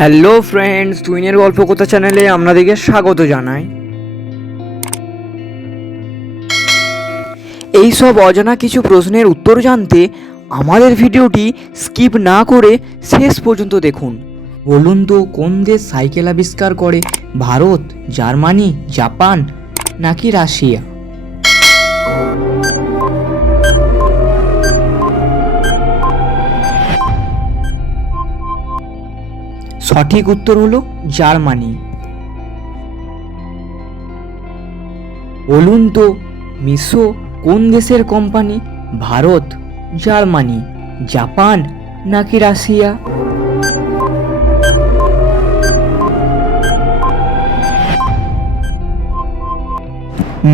Hello friends, টুইনের গল্পকথা চ্যানেলে আপনাদেরকে স্বাগত জানাই। এই সব অজানা কিছু প্রশ্নের উত্তর জানতে আমাদের ভিডিওটি স্কিপ না করে শেষ পর্যন্ত দেখুন। বলুন তো, কোন দেশ সাইকেল আবিষ্কার করে? ভারত, জার্মানি, জাপান নাকি রাশিয়া? সঠিক উত্তর হলো জার্মানি। বলুন তো, মিশো কোন দেশের কোম্পানি? ভারত, জার্মানি, জাপান নাকি রাশিয়া?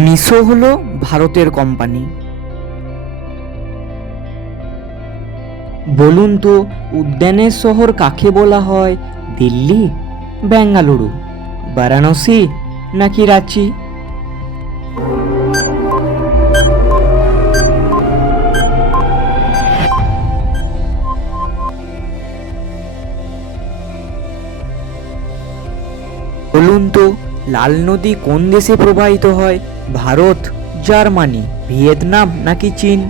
মিশো হলো ভারতের কোম্পানি। বলুন তো, উদ্যানের শহর কাকে বলা হয়? দিল্লি, বেঙ্গালুরু, বারাণসী নাকি রাঁচি? বলুন তো, লাল নদী কোন দেশে প্রবাহিত হয়? ভারত, জার্মানি, ভিয়েতনাম নাকি চীন?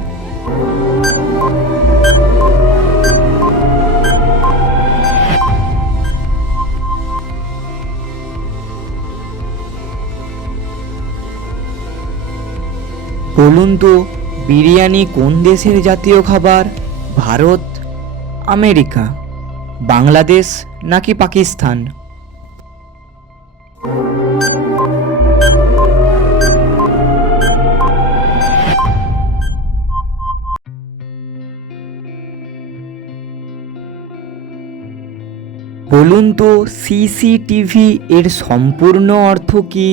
বলুন তো, বিরিয়ানি কোন দেশের জাতীয় খাবার? ভারত, আমেরিকা, বাংলাদেশ নাকি পাকিস্তান? বলুন তো, সিসিটিভি এর সম্পূর্ণ অর্থ কি?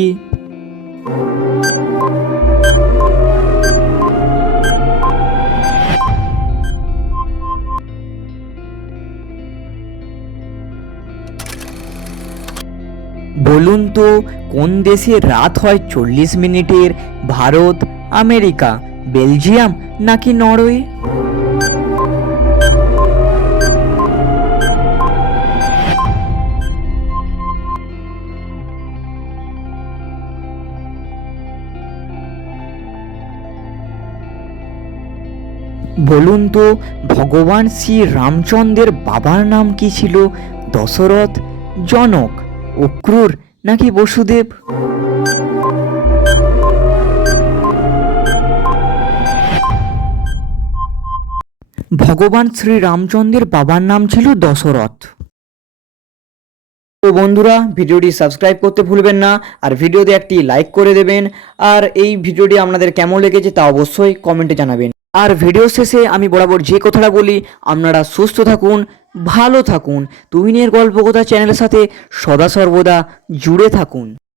বলুন তো, কোন দেশে রাত হয় 40 মিনিটের? ভারত, আমেরিকা, বেলজিয়াম নাকি নরওয়ে? বলুন তো, ভগবান শ্রী রামচন্দ্রের বাবার নাম কি ছিল? দশরথ, জনক, অক্রূর নাকি বসুদেব? ভগবান শ্রী রামচন্দ্রের বাবার নাম ছিল দশরথ। তো বন্ধুরা, ভিডিওটি সাবস্ক্রাইব করতে ভুলবেন না, আর ভিডিওতে একটি লাইক করে দেবেন। আর এই ভিডিওটি আপনাদের কেমন লেগেছে তা অবশ্যই কমেন্টে জানাবেন। আর ভিডিও শেষে আমি বরাবর যে কথাটা বলি, আপনারা সুস্থ থাকুন, ভালো থাকুন, তুহিনের গল্পকথা চ্যানেলের সাথে সদা সর্বদা জুড়ে থাকুন।